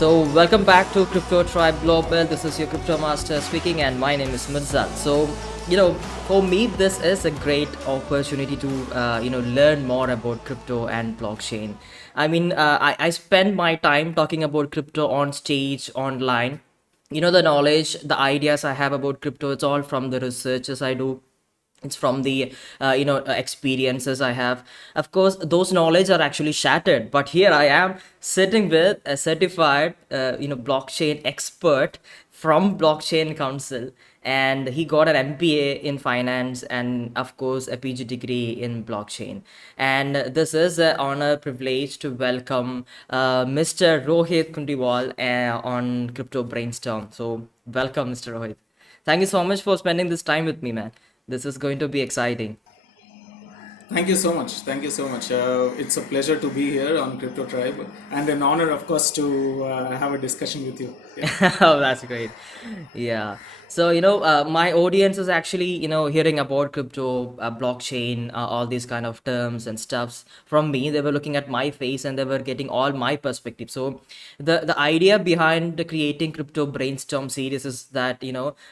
welcome back to Crypto Tribe Global. This is your Crypto Master speaking, and my name is Mirzal. For me, this is a great opportunity to, learn more about crypto and blockchain. I spend my time talking about crypto on stage, online. The knowledge, the ideas I have about crypto, it's all from the researches I do. It's from the experiences I have. Of course, those knowledge are actually shattered, but here I am sitting with a certified blockchain expert from Blockchain Council, and he got an MPA in finance and of course a PG degree in blockchain. And this is an honor privilege to welcome Mr. Rohith Kundliwal on Crypto Brainstorm. So welcome, Mr. Rohith. Thank you so much for spending this time with me, man. This is going to be exciting. Thank you so much. Thank you so much. It's a pleasure to be here on Crypto Tribe and an honor, of course, to have a discussion with you. Yeah. Oh, that's great. Yeah. My audience is actually, hearing about crypto, blockchain, all these kind of terms and stuffs from me. They were looking at my face and they were getting all my perspective. So the idea behind the creating crypto brainstorm series is that,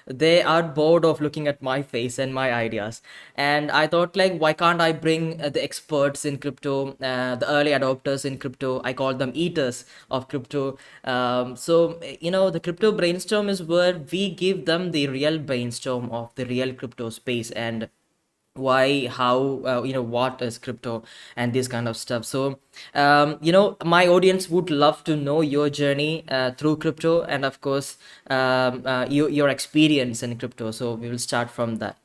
they are bored of looking at my face and my ideas. And I thought, like, why can't I bring the experts in crypto, the early adopters in crypto? I call them eaters of crypto. The crypto brainstorm is where we give them the real brainstorm of the real crypto space and why, how, what is crypto and this kind of stuff. My audience would love to know your journey through crypto and, of course, your experience in crypto. So we will start from that.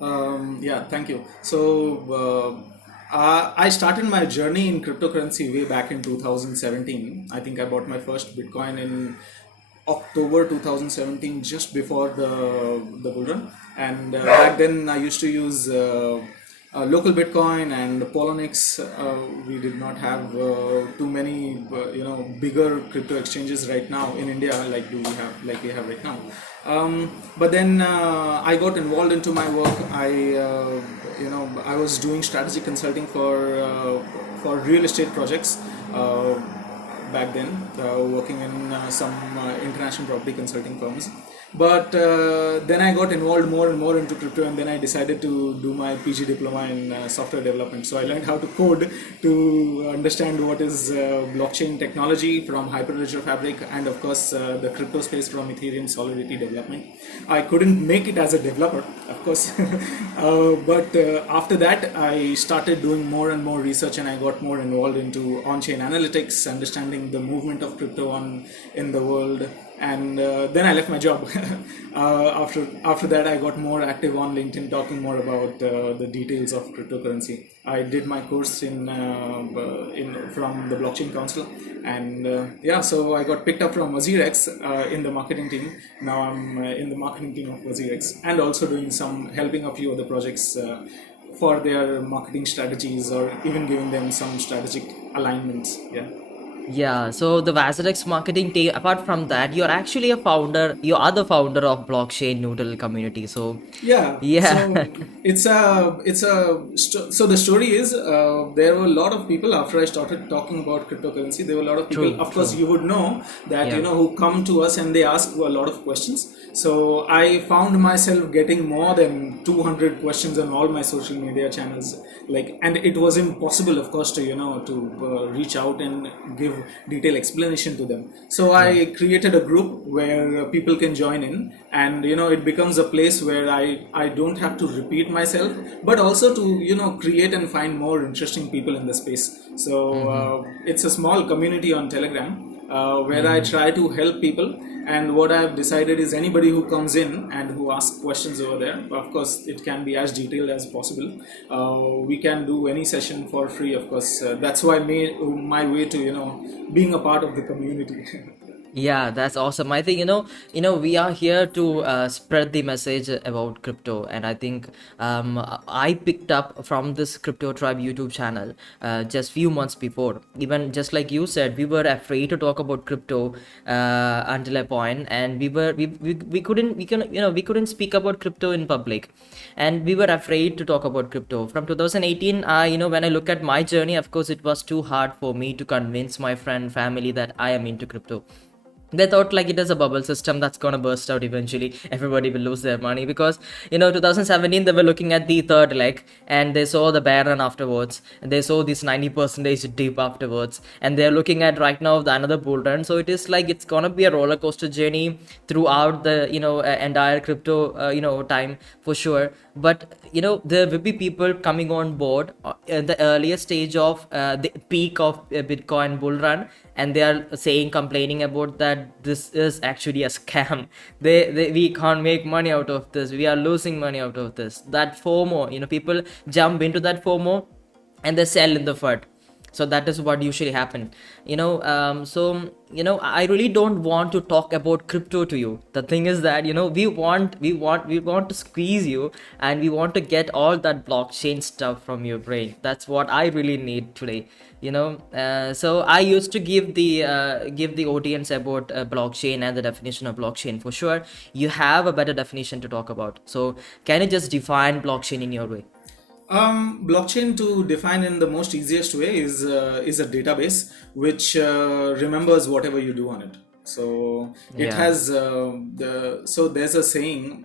Yeah, thank you. I started my journey in cryptocurrency way back in 2017. I think I bought my first Bitcoin in October 2017, just before the bull run. And back then, I used to use local Bitcoin and Poloniex. We did not have too many, bigger crypto exchanges right now in India, like we have right now. But then I got involved into my work. I was doing strategic consulting for real estate projects. Back then, working in some international property consulting firms. But then I got involved more and more into crypto, and then I decided to do my PG diploma in software development. So I learned how to code, to understand what is blockchain technology from Hyperledger Fabric, and of course the crypto space from Ethereum Solidity development. I couldn't make it as a developer, of course, but after that I started doing more and more research, and I got more involved into on-chain analytics, understanding the movement of crypto in the world. And then I left my job. After that, I got more active on LinkedIn, talking more about the details of cryptocurrency. I did my course in from the Blockchain Council, and so I got picked up from WazirX in the marketing team. Now I'm in the marketing team of WazirX, and also doing some helping a few other projects for their marketing strategies, or even giving them some strategic alignments. Yeah. Yeah, so the Vasarex marketing team, apart from that, you're actually a founder, you are the founder of Blockchain Noodle community. So, Yeah, yeah. so so the story is there were a lot of people after I started talking about cryptocurrency. There were a lot of people, True, of course, true. you would know that Yeah. who come to us and they ask a lot of questions. So I found myself getting more than 200 questions on all my social media channels, and it was impossible, of course, to reach out and give detailed explanation to them. So Yeah. I created a group where people can join in, and it becomes a place where I don't have to repeat myself, but also to create and find more interesting people in the space. So it's a small community on Telegram, where I try to help people. And what I've decided is anybody who comes in and who asks questions over there, of course, it can be as detailed as possible. We can do any session for free, of course. That's why my way to being a part of the community. Yeah, that's awesome. I think we are here to spread the message about crypto, and I think I picked up from this Crypto Tribe YouTube channel just few months before. Even just like you said, we were afraid to talk about crypto until a point, and we couldn't we couldn't speak about crypto in public, and we were afraid to talk about crypto from 2018. When I look at my journey, of course, it was too hard for me to convince my friend family that I am into crypto. They thought like it is a bubble system that's gonna burst out eventually. Everybody will lose their money because 2017 they were looking at the third leg and they saw the bear run afterwards. And they saw this 90% dip afterwards, and they're looking at right now the another bull run. So it is like it's gonna be a roller coaster journey throughout the entire crypto time for sure. But there will be people coming on board at the earlier stage of the peak of Bitcoin bull run, and they are saying, complaining about that this is actually a scam. We can't make money out of this, we are losing money out of this. That FOMO, people jump into that FOMO and they sell in the FUD. So that is what usually happen. I really don't want to talk about crypto to you. The thing is that we want to squeeze you, and we want to get all that blockchain stuff from your brain. That's what I really need today. So I used to give the audience about blockchain and the definition of blockchain. For sure you have a better definition to talk about, so can you just define blockchain in your way? Blockchain, to define in the most easiest way, is a database which remembers whatever you do on it. So it Yeah. has so there's a saying,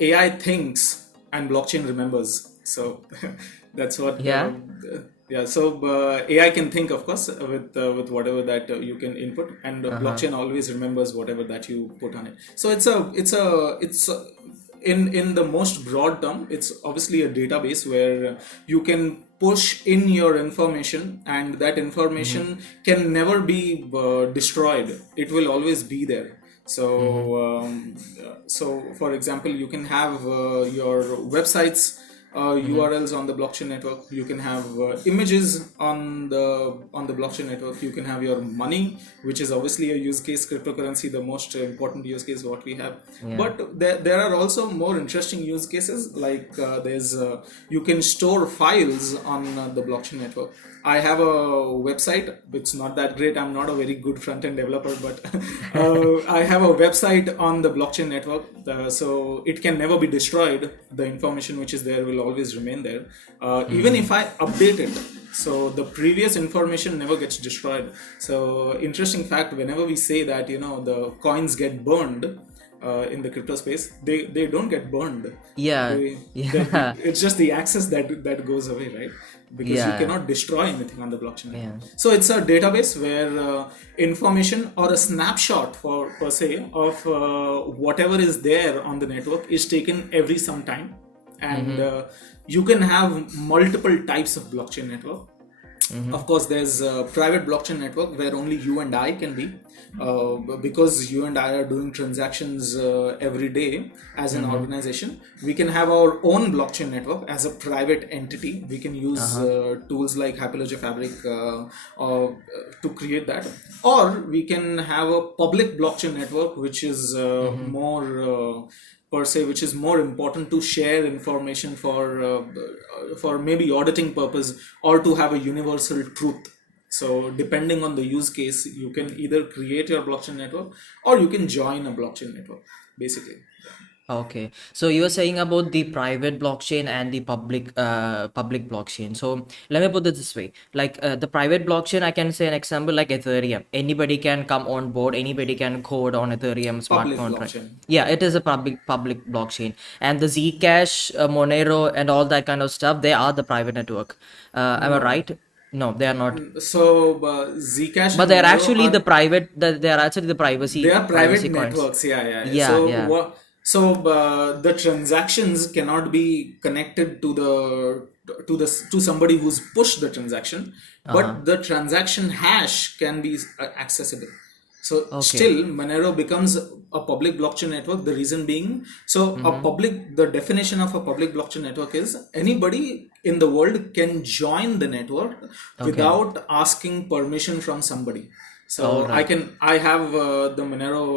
AI thinks and blockchain remembers. So that's what. Yeah. Yeah. So AI can think, of course, with whatever that you can input, and blockchain always remembers whatever that you put on it. So it's in the most broad term, it's obviously a database where you can push in your information, and that information can never be destroyed. It will always be there. So for example, you can have your websites URLs on the blockchain network. You can have images on the blockchain network. You can have your money, which is obviously a use case. Cryptocurrency, the most important use case what we have. Yeah. But there are also more interesting use cases, like there's you can store files on the blockchain network. I have a website. It's not that great. I'm not a very good front-end developer, but I have a website on the blockchain network, so it can never be destroyed. The information which is there will always remain there, even if I update it. So the previous information never gets destroyed. So interesting fact: whenever we say that the coins get burned in the crypto space, they don't get burned. Yeah. Yeah. It's just the access that goes away, right? Because you Yeah. cannot destroy anything on the blockchain. Yeah. So it's a database where information or a snapshot per se of whatever is there on the network is taken every some time, and you can have multiple types of blockchain network. Of course, there's a private blockchain network where only you and I can be, because you and I are doing transactions every day as an organization. We can have our own blockchain network as a private entity. We can use tools like Hyperledger Fabric to create that, or we can have a public blockchain network, which is more per se, which is more important to share information for maybe auditing purpose, or to have a universal truth. So depending on the use case, you can either create your blockchain network or you can join a blockchain network, basically. Okay, so you were saying about the private blockchain and the public blockchain. So let me put it this way: like the private blockchain, I can say an example like Ethereum. Anybody can come on board. Anybody can code on Ethereum smart Public contract. blockchain. Yeah, it is a public blockchain, and the Zcash, Monero, and all that kind of stuff. They are the private network. Am I right? No, they are not. So Zcash But and they are Monero actually are the private. They are actually the they are private privacy coins. networks. Yeah. Yeah, So yeah. what? So the transactions cannot be connected to somebody who's pushed the transaction, but the transaction hash can be accessible. So Okay. still Monero becomes a public blockchain network. The reason being, so a Mm-hmm. public, the definition of a public blockchain network is anybody in the world can join the network Okay. without asking permission from somebody. All So right. I have the Monero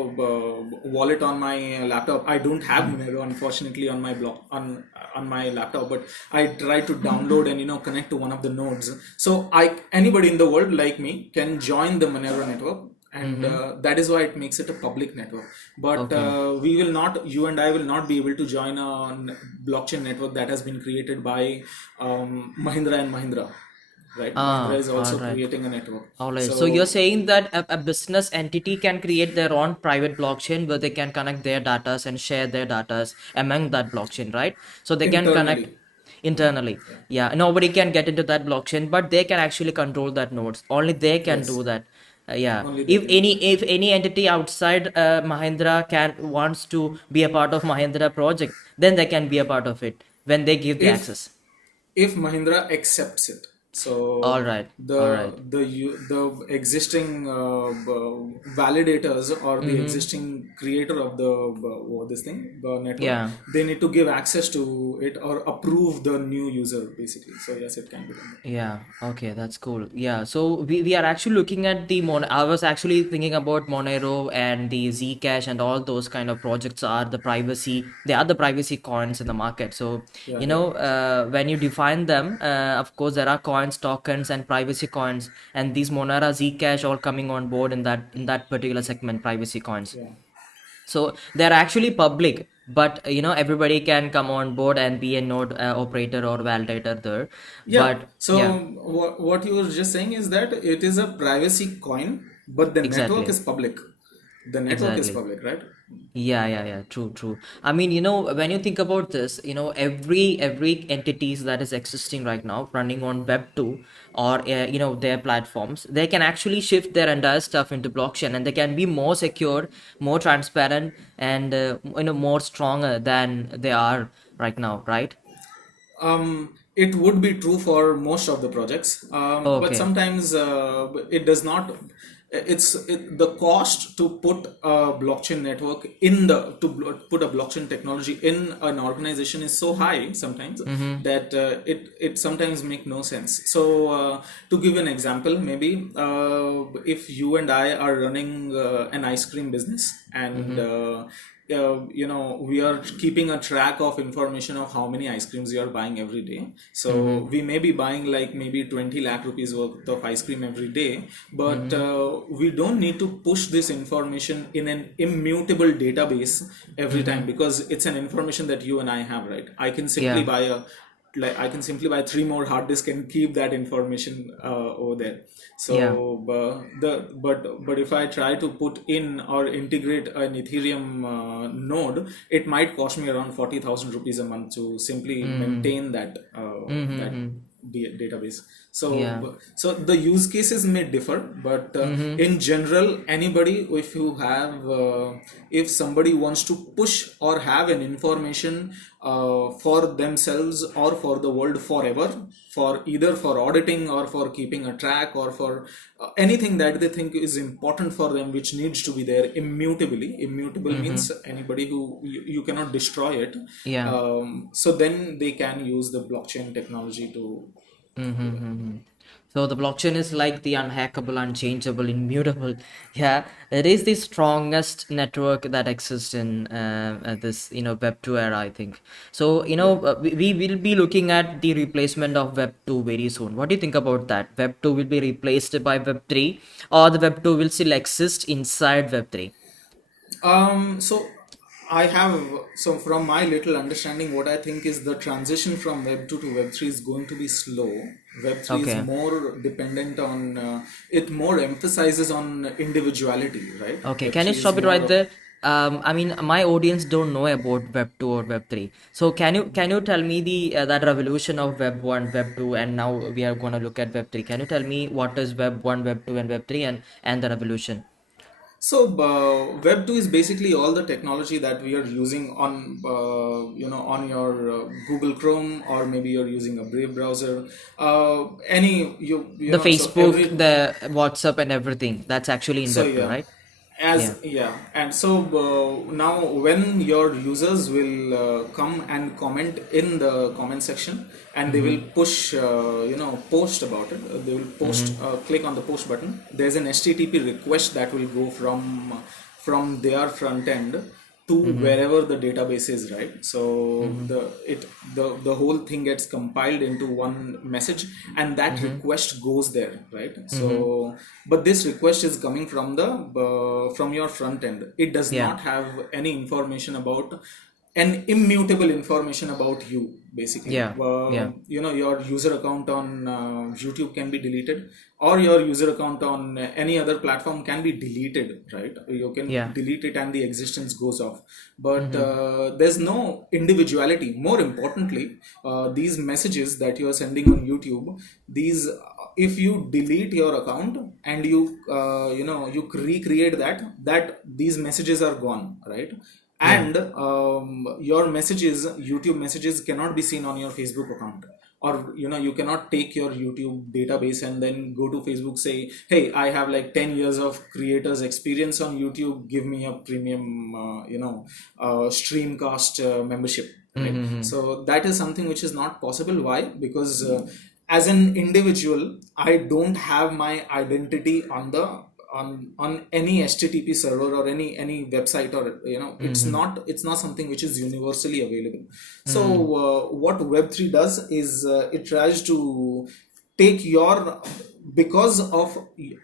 wallet on my laptop. I don't have Monero, unfortunately, on my on my laptop, but I try to download and connect to one of the nodes. So anybody in the world like me can join the Monero network, and Mm-hmm. that is why it makes it a public network. But Okay. we will not, you and I will not be able to join a blockchain network that has been created by Mahindra and Mahindra, right? Mahindra is All also right. creating a network. All right. So you're So saying that a business entity can create their own private blockchain where they can connect their datas and share their datas among that blockchain, right? So they can connect internally, yeah, internally. yeah, Yeah, nobody can get into that blockchain, but they can actually control that nodes. Only they can do yes, that. Yeah. only they If can do any that. if any entity outside Mahindra can wants to be a part of Mahindra project, then they can be a part of it when they give the if access. if Mahindra accepts it. All So right. All the right. the existing validators or the Mm-hmm. existing creator of the this thing, the network, Yeah. they need to give access to it or approve the new user basically. So yes, it can be done. Yeah, okay, that's cool. Yeah, so we are actually looking at the I was actually thinking about Monero and the Zcash and all those kind of projects are the privacy, they are the privacy coins in the market. So, Yeah, yeah. when you define them, of course, there are coins, tokens, and privacy coins, and these Monero, Zcash all coming on board in that particular segment, privacy coins. Yeah. So they're actually public, but everybody can come on board and be a node operator or validator there. Yeah. But So yeah, what you were just saying is that it is a privacy coin, but the network exactly, is public. The network is exactly. public, right? Yeah. True, true. I mean, when you think about this, every entities that is existing right now running on Web 2 or their platforms, they can actually shift their entire stuff into blockchain, and they can be more secure, more transparent, and more stronger than they are right now, right? It would be true for most of the projects, but Okay. sometimes it does not. The cost to put a blockchain network in the put a blockchain technology in an organization is so high sometimes Mm-hmm. that it sometimes make no sense. So to give an example, maybe if you and I are running an ice cream business, and Mm-hmm. we are keeping a track of information of how many ice creams you are buying every day. Mm-hmm. So we may be buying like maybe 20 lakh rupees worth of ice cream every day, but Mm-hmm. we don't need to push this information in an immutable database every Mm-hmm. time, because it's an information that you and I have, right? I can simply Yeah. buy a like I can simply buy three more hard disks and keep that information over there. Yeah. So but if I try to put in or integrate an Ethereum node, it might cost me around 40,000 rupees a month to simply Mm-hmm. maintain that Mm-hmm. database. Yeah. So the use cases may differ, but Mm-hmm. in general, anybody, if somebody wants to push or have an information for themselves or for the world forever, for either for auditing or for keeping a track or for anything that they think is important for them, which needs to be there immutably. Immutable Mm-hmm. means anybody who you cannot destroy it. Yeah. So then they can use the blockchain technology to do that. Mm-hmm. So the blockchain is like the unhackable, unchangeable, immutable. Yeah, it is the strongest network that exists in this Web 2 era, I think. So Yeah. we will be looking at the replacement of Web 2 very soon. What do you think about that? Web 2 will be replaced by Web 3, or the Web 2 will still exist inside Web 3? So I have, so from my little understanding, what I think is the transition from Web 2 to Web 3 is going to be slow. Web 3 is Okay. more dependent on it, more emphasizes on individuality, right? Okay, Web can you 3 is stop it right more. there? I mean, my audience don't know about Web 2 or Web 3. So can you tell me the that revolution of Web 1, Web 2, and now we are gonna look at Web 3. Can you tell me what is Web 1, Web 2, and Web 3, and the revolution? So Web 2 is basically all the technology that we are using on on your Google Chrome, or maybe you're using a Brave browser. Any you The know so Facebook, every the WhatsApp, and everything that's actually in so Web 2, yeah. right? Yeah. And so now when your users will come and comment in the comment section, and they will push post about it, they will post, click on the post button. There's an HTTP request that will go from their front end to wherever the database is, right? So the whole thing gets compiled into one message, and that request goes there, right? So but this request is coming from the from your front end. It does Yeah. not have any information about, an immutable information about you, basically. Yeah. Yeah. Your user account on YouTube can be deleted, or your user account on any other platform can be deleted, right? You can Yeah. delete it and the existence goes off. But there's no individuality. More importantly, these messages that you are sending on YouTube, these if you delete your account and you recreate that these messages are gone, right? Yeah. And your messages, YouTube messages, cannot be seen on your Facebook account. Or you cannot take your YouTube database and then go to Facebook, say, hey, I have like 10 years of creators experience on YouTube, give me a premium streamcast membership, right? So that is something which is not possible. Why? Because as an individual, I don't have my identity on any HTTP server or any website, or it's not something which is universally available. So what Web3 does is it tries to take your, because of,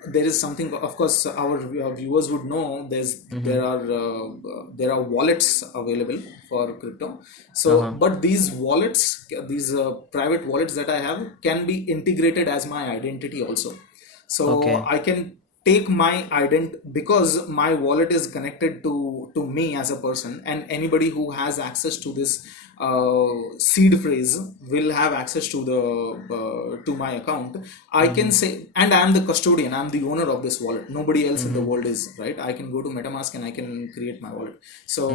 there is something, of course our viewers would know, there are wallets available for crypto. So Uh-huh. but these wallets, these private wallets that I have, can be integrated as my identity also. So Okay. I can take my ident, because my wallet is connected to me as a person, and anybody who has access to this seed phrase will have access to the to my account. I can say, and I am the custodian, I am the owner of this wallet. Nobody else in the world is, right? I can go to MetaMask and I can create my wallet. So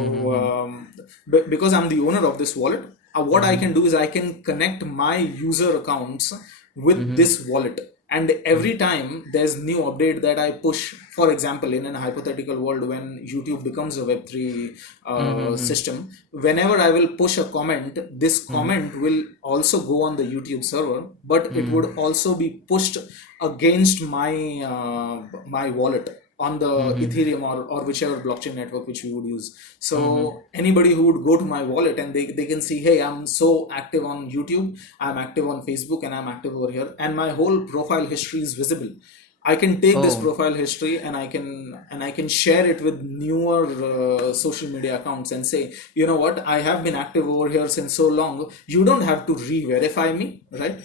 because I'm the owner of this wallet, what I can do is I can connect my user accounts with this wallet. And every time there's new update that I push, for example, in a hypothetical world, when YouTube becomes a Web3 system, whenever I will push a comment, this comment will also go on the YouTube server, but it would also be pushed against my wallet on the Ethereum or whichever blockchain network which we would use. So anybody who would go to my wallet, and they can see, hey, I'm so active on YouTube, I'm active on Facebook, and I'm active over here, and my whole profile history is visible. I can take this Oh. profile history, and I can share it with newer social media accounts and say, you know what, I have been active over here since so long. You don't have to re-verify me, right?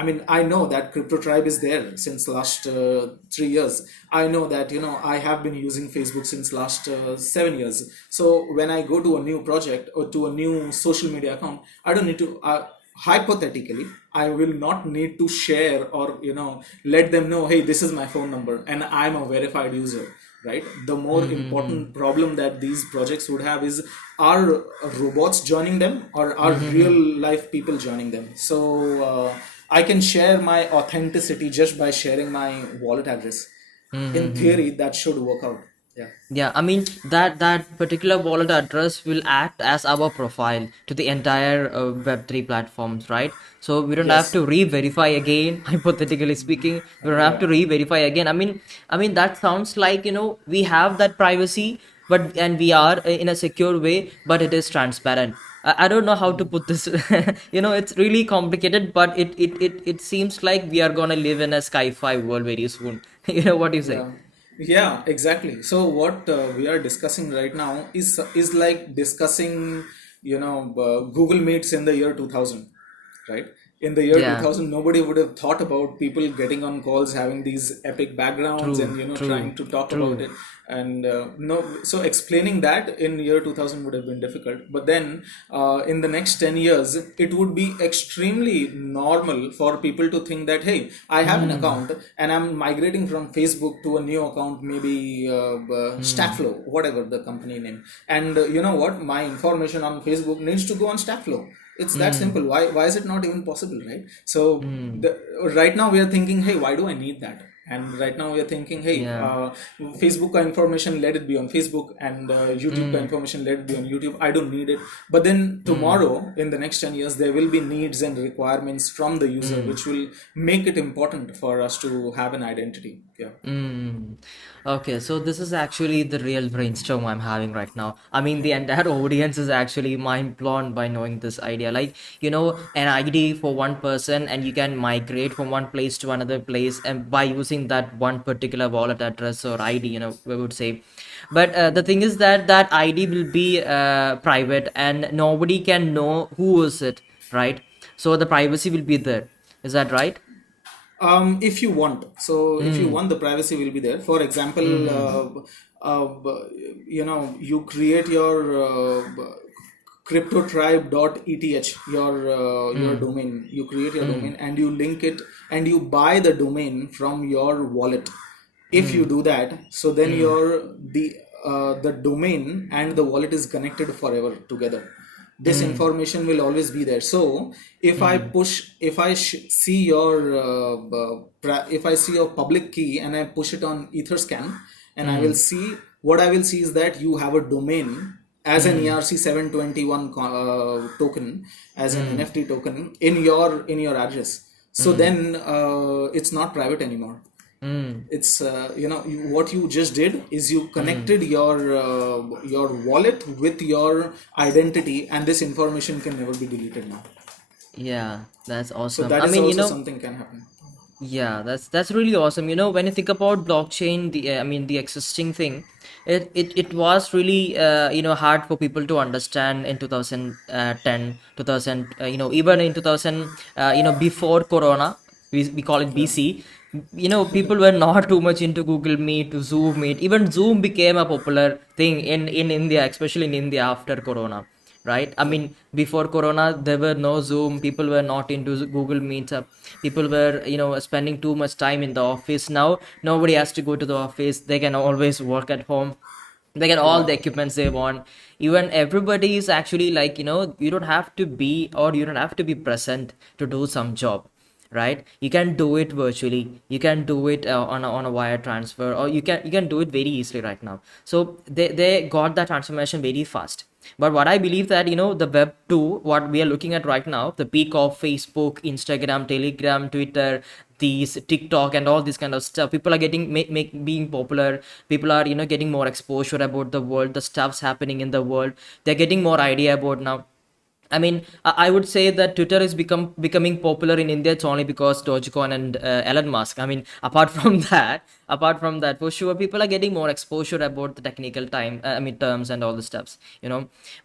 I mean, I know that Crypto Tribe is there since last 3 years. I know that I have been using Facebook since last 7 years. So when I go to a new project or to a new social media account, I don't need to. Hypothetically, I will not need to share, or let them know, hey, this is my phone number and I'm a verified user. Right. The more important problem that these projects would have is, are robots joining them, or are real life people joining them? So I can share my authenticity just by sharing my wallet address. In theory, that should work out. Yeah. Yeah, I mean that particular wallet address will act as our profile to the entire Web3 platforms, right? So we don't have Yes. to re-verify again, hypothetically speaking. We don't have to Yeah. re-verify again. I mean that sounds like, we have that privacy, but and we are in a secure way, but it is transparent. I don't know how to put this. It's really complicated, but it seems like we are gonna live in a sci-fi world very soon. What do you say? Yeah, yeah, exactly. So what we are discussing right now is like discussing, Google Meets in the year 2000, right? In the year Yeah, 2000, nobody would have thought about people getting on calls, having these epic backgrounds, and true, trying true, to talk about true. it. And no, so explaining that in year 2000 would have been difficult. But then in the next 10 years, it would be extremely normal for people to think that, hey, I have an account and I'm migrating from Facebook to a new account, maybe Stackflow, whatever the company name. And you know what? My information on Facebook needs to go on Stackflow. It's that simple. Why is it not even possible, right? So right now we are thinking, hey, why do I need that? And right now we are thinking, hey, Yeah. Facebook ka information, let it be on Facebook, and YouTube ka information, let it be on YouTube. I don't need it. But then tomorrow, in the next 10 years, there will be needs and requirements from the user, which will make it important for us to have an identity. Yeah. Mm. Okay, so this is actually the real brainstorm I'm having right now. I mean, the entire audience is actually mind blown by knowing this idea. Like, an ID for one person, and you can migrate from one place to another place, and by using that one particular wallet address or ID, we would say. But the thing is that that ID will be private, and nobody can know who is it, right? So the privacy will be there. Is that right? If you want, so if you Mm. want, the privacy will be there. For example, Mm-hmm. you create your cryptotribe.eth, your Mm. domain. You create your Mm. domain and you link it, and you buy the domain from your wallet. If you Mm. do that, so then Mm. the domain and the wallet is connected forever together. This Mm. information will always be there. So Mm. if I see your if I see your public key and I push it on etherscan, and I will Mm. see, what I will see is that you have a domain as an Mm. ERC 721 token, as an Mm. NFT token in your address. So Mm. then it's not private anymore. Mm. It's what you just did is you Mm. connected your wallet with your identity, and this information can never be deleted now. Yeah, that's So awesome. that I is mean, also something can happen. yeah, that's really awesome. When you think about blockchain, I mean, the existing thing, it was really hard for people to understand in 2010, 2000, even in 2000, before Corona, we call it Yeah. BC. People were not too much into Google Meet, to Zoom Meet. Even Zoom became a popular thing in India, especially in India after Corona, right? I Yeah. mean, before Corona, there were no Zoom. People were not into Google Meetup. People were, spending too much time in the office. Now nobody has to go to the office. They can always work at home. They get all Yeah. the equipments they want. Even everybody is actually like, you don't have to be, or you don't have to be present to do some job, right? You can do it virtually. You can do it on a wire transfer, or you can do it very easily right now. So they got that transformation very fast. But what I believe that, the web 2, what we are looking at right now, the peak of Facebook, Instagram, Telegram, Twitter, these TikTok and all this kind of stuff, people are getting being popular. People are, getting more exposure about the world, the stuff's happening in the world. They're getting more idea about now. I mean, I would say that Twitter is becoming popular in India. It's only because Dogecoin and Elon Musk. I mean, apart from that, for sure, people are getting more exposure about the technical terms and all the stuffs.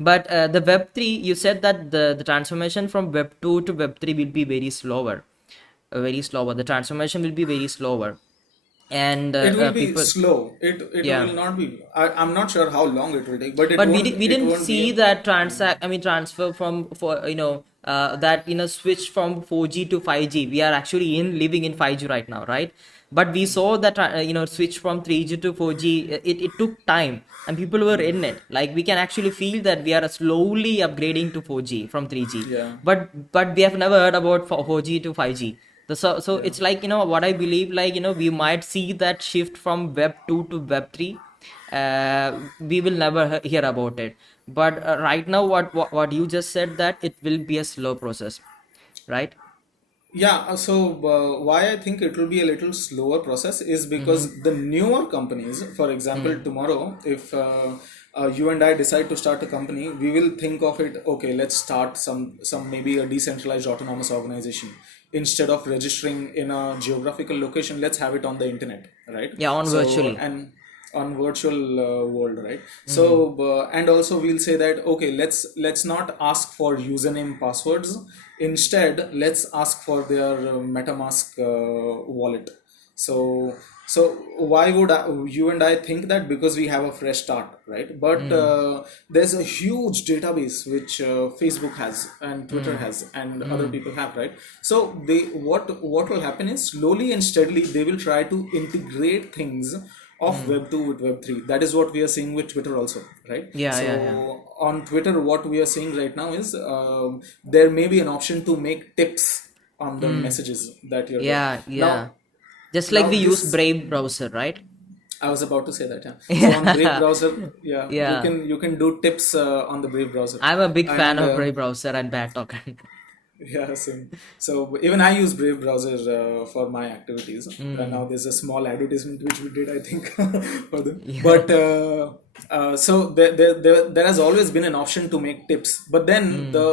But the Web 3, you said that the transformation from Web 2 to Web 3 will be very slower. The transformation will be very slower, and It will be people, slow. It yeah. will not be. I'm not sure how long it will take, but it But we, won't. we It didn't won't be. see that transfer from for that switch from 4G to 5G. We are actually in living in 5G right now, right? But we saw that switch from 3G to 4G. It took time, and people were in it. Like, we can actually feel that we are slowly upgrading to 4G from 3G. Yeah. But we have never heard about 4G to 5G. So Yeah. it's like, what I believe, like, we might see that shift from Web 2 to Web 3. We will never hear about it. But right now, what you just said, that it will be a slow process, right? Yeah, so why I think it will be a little slower process is Mm-hmm. because the newer companies, for example, Mm. tomorrow, if you and I decide to start a company, we will think of it. Okay, let's start some maybe a decentralized autonomous organization. Instead of registering in a geographical location, let's have it on the internet, right? Yeah, on So, virtually. and on virtual world, right? Mm. So and also we'll say that, okay, let's not ask for username passwords. Instead, let's ask for their MetaMask wallet. So so why would you and I think that? Because we have a fresh start, right? But Mm. there's a huge database which Facebook has and Twitter Mm. has and other Mm. people have, right? So they what will happen is, slowly and steadily they will try to integrate things of Mm. web 2 with web 3. That is what we are seeing with Twitter also, right? Yeah, So yeah, yeah. on Twitter, what we are seeing right now is, there may be an option to make tips on the Mm. messages that you're getting Yeah, now. yeah. Just like Now we use this, Brave browser, right? I was about to say that. Yeah. So on Brave browser, yeah, Yeah. you can do tips on the Brave browser, I'm a big fan and of Brave browser and bad token. yeah, same. So even I use Brave browser for my activities. Now Mm. there's a small advertisement which we did, I think, for them. Yeah. But so there has always been an option to make tips. But then Mm. the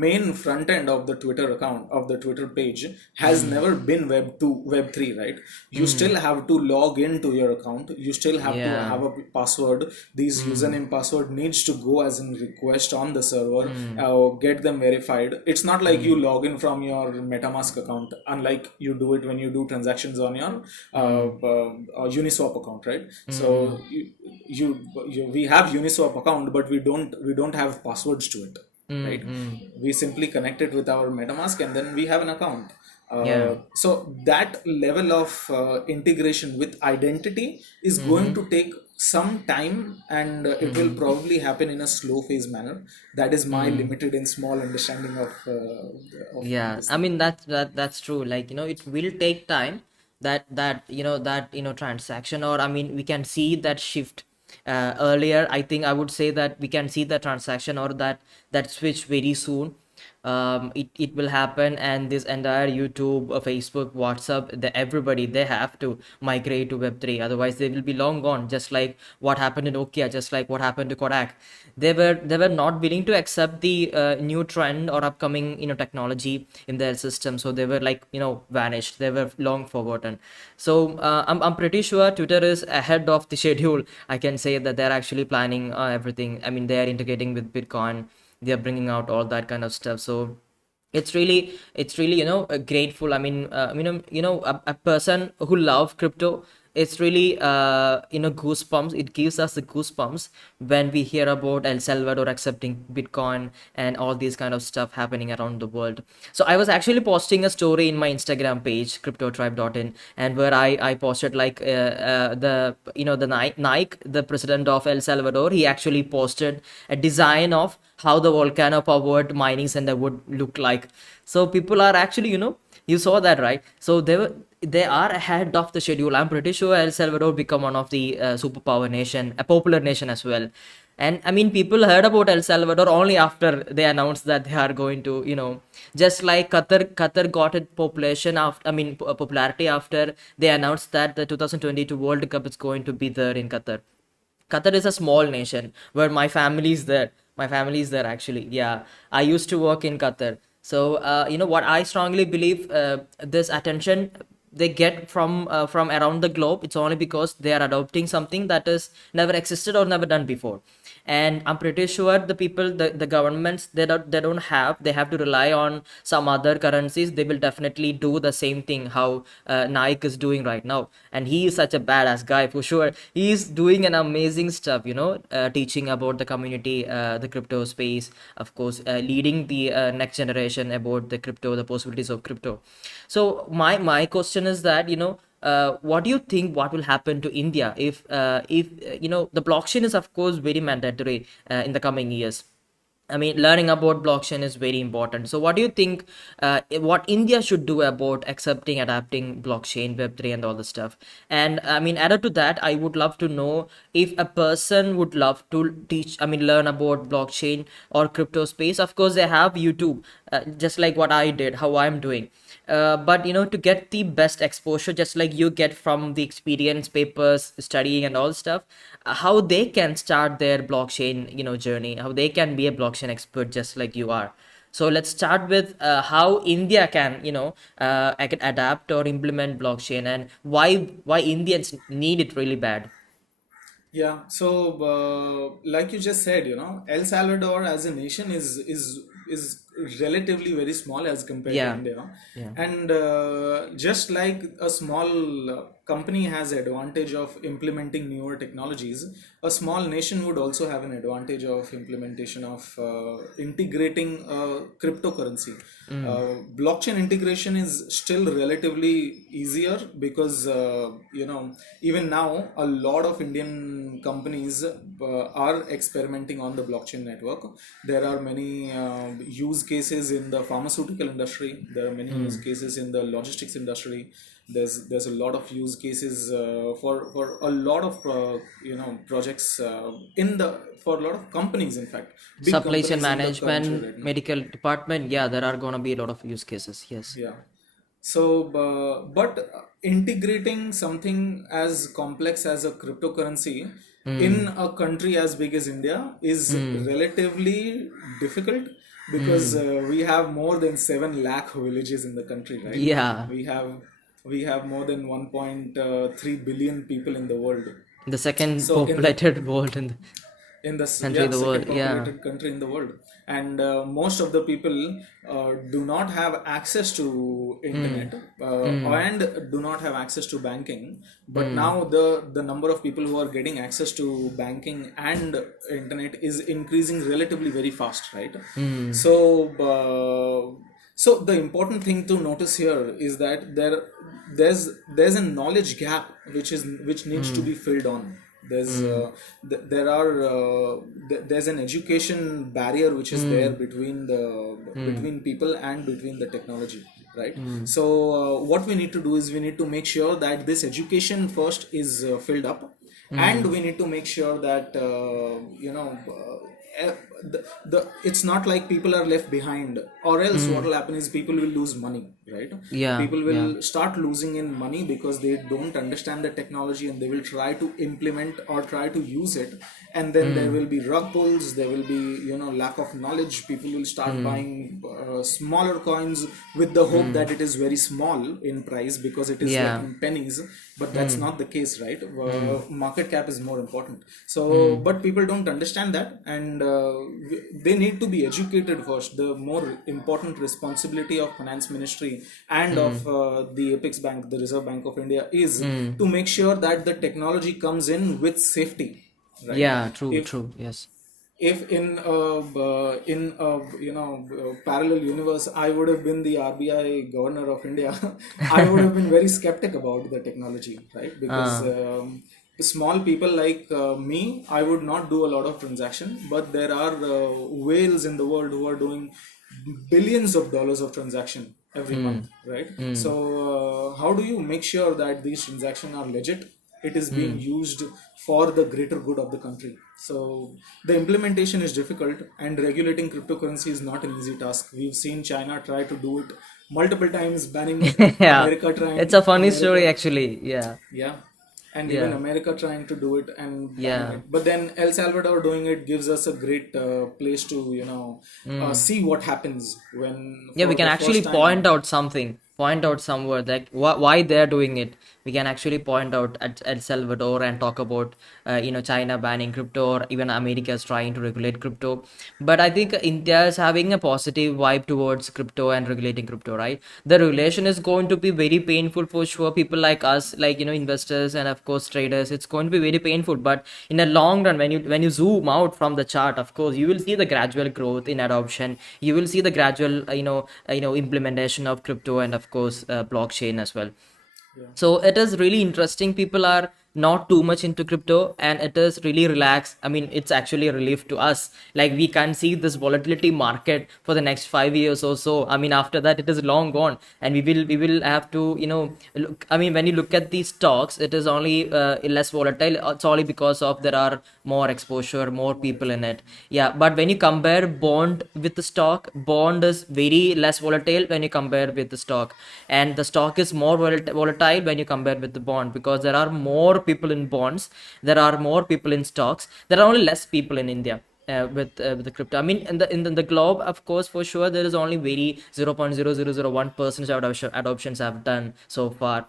main front end of the Twitter account, of the Twitter page, has Mm. never been Web 2, Web 3, right? You Mm. still have to log into your account. You still have to Yeah. have a password. These Mm. username password needs to go as a request on the server, Mm. get them verified. It's not like you Mm. log in from your MetaMask account, unlike you do it when you do transactions on your Mm. Uniswap account, right? Mm. So we have Uniswap account, but we don't have passwords to it, Mm. right? Mm. We simply connect it with our MetaMask and then we have an account. Yeah. So that level of integration with identity is going Mm-hmm. to take some time, and it will Mm-hmm. probably happen in a slow phase manner. That is my Mm. limited and small understanding of Yeah, this I thing. mean that's true. Like, it will take time, that transaction, or I mean we can see that shift earlier. I think I would say that we can see the transaction or that switch very soon. It will happen, and this entire YouTube, Facebook, WhatsApp, everybody, they have to migrate to Web3, otherwise they will be long gone, just like what happened to Nokia, just like what happened to Kodak. They were not willing to accept the new trend or upcoming technology in their system, so they were like vanished, they were long forgotten. So I'm pretty sure Twitter is ahead of the schedule. I can say that they're actually planning everything. I mean, they are integrating with Bitcoin, they are bringing out all that kind of stuff. So it's really grateful. I mean, a person who love crypto, it's really goosebumps. It gives us the goosebumps when we hear about El Salvador accepting Bitcoin and all these kind of stuff happening around the world. So I was actually posting a story in my Instagram page, cryptotribe.in, and where I posted like the Nike, the president of El Salvador, he actually posted a design of how the volcano powered mining center would look like. So people are actually, you saw that, right? So they are ahead of the schedule. I'm pretty sure El Salvador become one of the superpower nation, a popular nation as well. And I mean, people heard about El Salvador only after they announced that they are going to, just like Qatar got its population after, I mean, popularity after they announced that the 2022 World Cup is going to be there in Qatar. Qatar is a small nation where my family is there. My family is there actually. Yeah, I used to work in Qatar. So what I strongly believe, this attention they get from around the globe. It's only because they are adopting something that is never existed or never done before. And I'm pretty sure the people, the governments, they have to rely on some other currencies. They will definitely do the same thing how Nike is doing right now. And he is such a badass guy for sure. He is doing an amazing stuff, teaching about the community, the crypto space, of course, leading the next generation about the crypto, the possibilities of crypto. So my question is that, what do you think what will happen to India if the blockchain is of course very mandatory in the coming years. I mean, learning about blockchain is very important. So, what do you think? What India should do about accepting, adapting blockchain, Web3, and all the stuff? And I mean, added to that, I would love to know if a person would love to teach. I mean, learn about blockchain or crypto space. Of course, they have YouTube, just like what I did, how I'm doing. But to get the best exposure, just like you get from the experience, papers, studying, and all stuff, how they can start their blockchain journey, how they can be a blockchain expert just like you are. So let's start with how India can I can adapt or implement blockchain, and why Indians need it really bad. Yeah, so like you just said, El Salvador as a nation is relatively very small as compared to Yeah. India, Yeah. and just like a small company has advantage of implementing newer technologies, a small nation would also have an advantage of implementation of integrating cryptocurrency. Blockchain integration is still relatively easier because even now a lot of Indian companies are experimenting on the blockchain network. There are many use cases in the pharmaceutical industry. There are many use cases in the logistics industry. There's a lot of use cases for a lot of projects in the for a lot of companies, in fact, big Supply chain companies in the country management, right now. medical department, yeah, there are gonna be a lot of use cases. Yes. Yeah. So, but integrating something as complex as a cryptocurrency in Mm. a country as big as India is Mm. relatively difficult because Mm. we have more than 7 lakh villages in the country, right? Yeah. We have we have more than 1.3 billion people in the world. The second So in the populated world in the in the country in yeah, the world. second Yeah. populated country in the world, and most of the people do not have access to Mm. internet Mm. and do not have access to banking. But Mm. now the number of people who are getting access to banking and internet is increasing relatively very fast, right? Mm. So so the important thing to notice here is that there's a knowledge gap which needs to Mm. be filled on. There's Mm. there are there's an education barrier which is there Mm. between the Mm. between people and between the technology, right? Mm. So what we need to do is we need to make sure that this education first is filled up, and Mm. we need to make sure that eh, it's not like people are left behind, or else what Mm. will happen is people will lose money, right? Yeah. People Yeah. will start losing in money because they don't understand the technology, and they will try to implement or try to use it, and then there Mm. will be rug pulls, there will be lack of knowledge. People will start Mm. buying smaller coins with the hope Mm. that it is very small in price because it is like Yeah. in pennies, but that's Mm. not the case, right? Mm. Market cap is more important. So Mm. but people don't understand that, and they need to be educated first. The more important responsibility of finance ministry and of Mm. the apex bank, the Reserve Bank of India, is Mm. to make sure that the technology comes in with safety, right? Yeah. True. if True. Yes. if in a parallel universe I would have been the RBI governor of India, I would have been very skeptic about the technology, right? Because Uh. small people like me, I would not do a lot of transaction, but there are whales in the world who are doing billions of dollars of transaction every month, Mm. right? So Mm. how do you make sure that these transactions are legit, it is being Mm. used for the greater good of the country? So the implementation is difficult, and regulating cryptocurrency is not an easy task. We've seen China try to do it multiple times, banning it. Yeah. America It's trying, a funny story, America, actually. Yeah. yeah, and even Yeah. America trying to do it and banning Yeah. it. But then El Salvador doing it gives us a great place to Mm. see what happens when Yeah, we for can the actually first time. point out something, point out somewhere like why they're doing it. We can actually point out at El Salvador and talk about China banning crypto, or even America is trying to regulate crypto. But I think India is having a positive vibe towards crypto and regulating crypto, right? The regulation is going to be very painful for sure. People like us, like investors and of course traders, it's going to be very painful. But in a long run, when you zoom out from the chart, of course, you will see the gradual growth in adoption. You will see the gradual implementation of crypto and of course blockchain as well. Yeah. So it is really interesting. People are not too much into crypto, and it is really relaxed. I mean, it's actually a relief to us. Like, we can see this volatility market for the next 5 years or so. I mean, after that, it is long gone, and we will have to look. I mean, when you look at these stocks, it is only less volatile. It's only because of there are more exposure, more More people in it. exposure. Yeah, but when you compare bond with the stock, bond is very less volatile when you compare with the stock, and the stock is more volatile when you compare with the bond, because there are more people in bonds, there are more people in stocks, there are only less people in India. With the crypto, I mean, in the globe, of course, for sure, there is only very 0.0001% adoptions have done so far.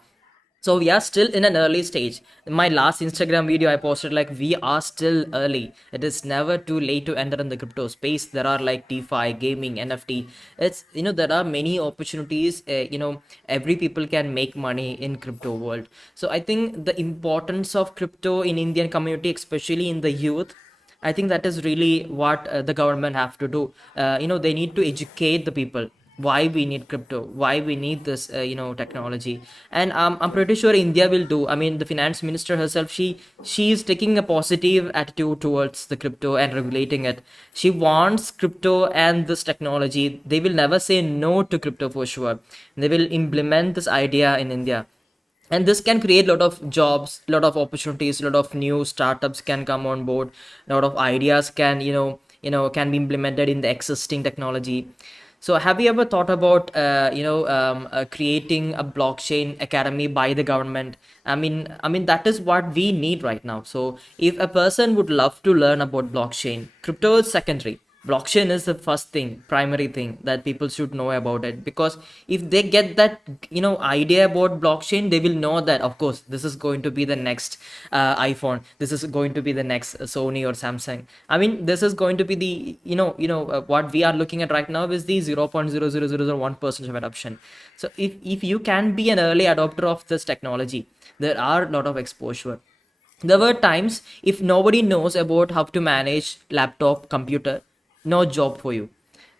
So we are still in an early stage. In my last Instagram video I posted, like, we are still early. It is never too late to enter in the crypto space. There are like DeFi, gaming, NFT. It's, there are many opportunities. Every people can make money in crypto world. So I think the importance of crypto in Indian community, especially in the youth, I think that is really what the government have to do. They need to educate the people why we need crypto, why we need this, technology. And I'm pretty sure India will do. I mean, the finance minister herself, she is taking a positive attitude towards the crypto and regulating it. She wants crypto and this technology. They will never say no to crypto for sure. They will implement this idea in India, and this can create a lot of jobs, a lot of opportunities, a lot of new startups can come on board, a lot of ideas can, can be implemented in the existing technology. So have you ever thought about creating a blockchain academy by the government? I mean that is what we need right now. So if a person would love to learn about blockchain, crypto is secondary. Blockchain is the first thing, primary thing that people should know about it. Because if they get that, idea about blockchain, they will know that, of course, this is going to be the next iPhone, this is going to be the next Sony or Samsung. I mean, this is going to be the, what we are looking at right now is the 0.00001% of adoption. So if you can be an early adopter of this technology, there are a lot of exposure. There were times, if nobody knows about how to manage laptop, computer, no job for you.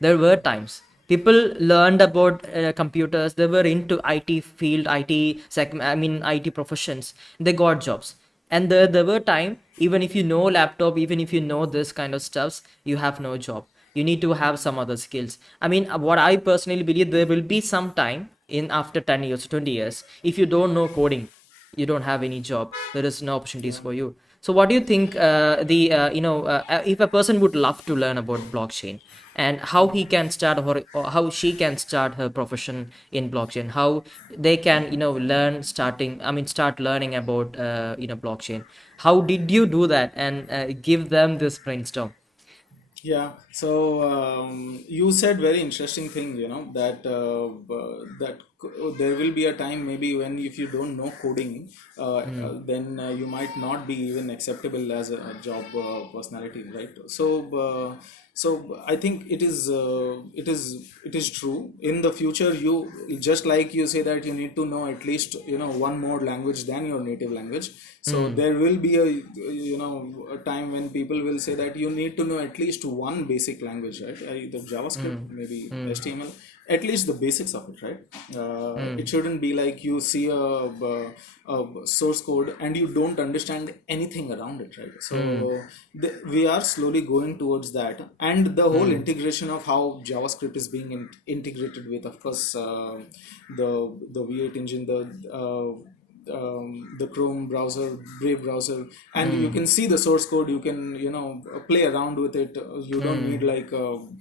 There were times people learned about computers. They were into IT field, IT professions. They got jobs. And there were time, even if you know laptop, even if you know this kind of stuffs, you have no job. You need to have some other skills. I mean, what I personally believe, there will be some time in after 10 years, 20 years, if you don't know coding, you don't have any job, there is no opportunities for you. So what do you think, the if a person would love to learn about blockchain, and how he can start, or how she can start her profession in blockchain, how they can, start learning about blockchain, how did you do that, and give them this brainstorm? Yeah, so you said very interesting thing, that there will be a time maybe when if you don't know coding, then you might not be even acceptable as a job personality, right? So I think it is true. In the future, you just like you say that you need to know at least one more language than your native language. So Hmm. there will be a time when people will say that you need to know at least one basic language, right? The JavaScript, Hmm. maybe Hmm. HTML, at least the basics of it, right? It Hmm. shouldn't be like you see a source code and you don't understand anything around it, right? Hmm. So we are slowly going towards that, and the whole Hmm. integration of how JavaScript is being integrated with, of course, the V8 engine, the Chrome browser, Brave browser, and you Hmm. can see the source code. You can play around with it. You don't need Hmm. like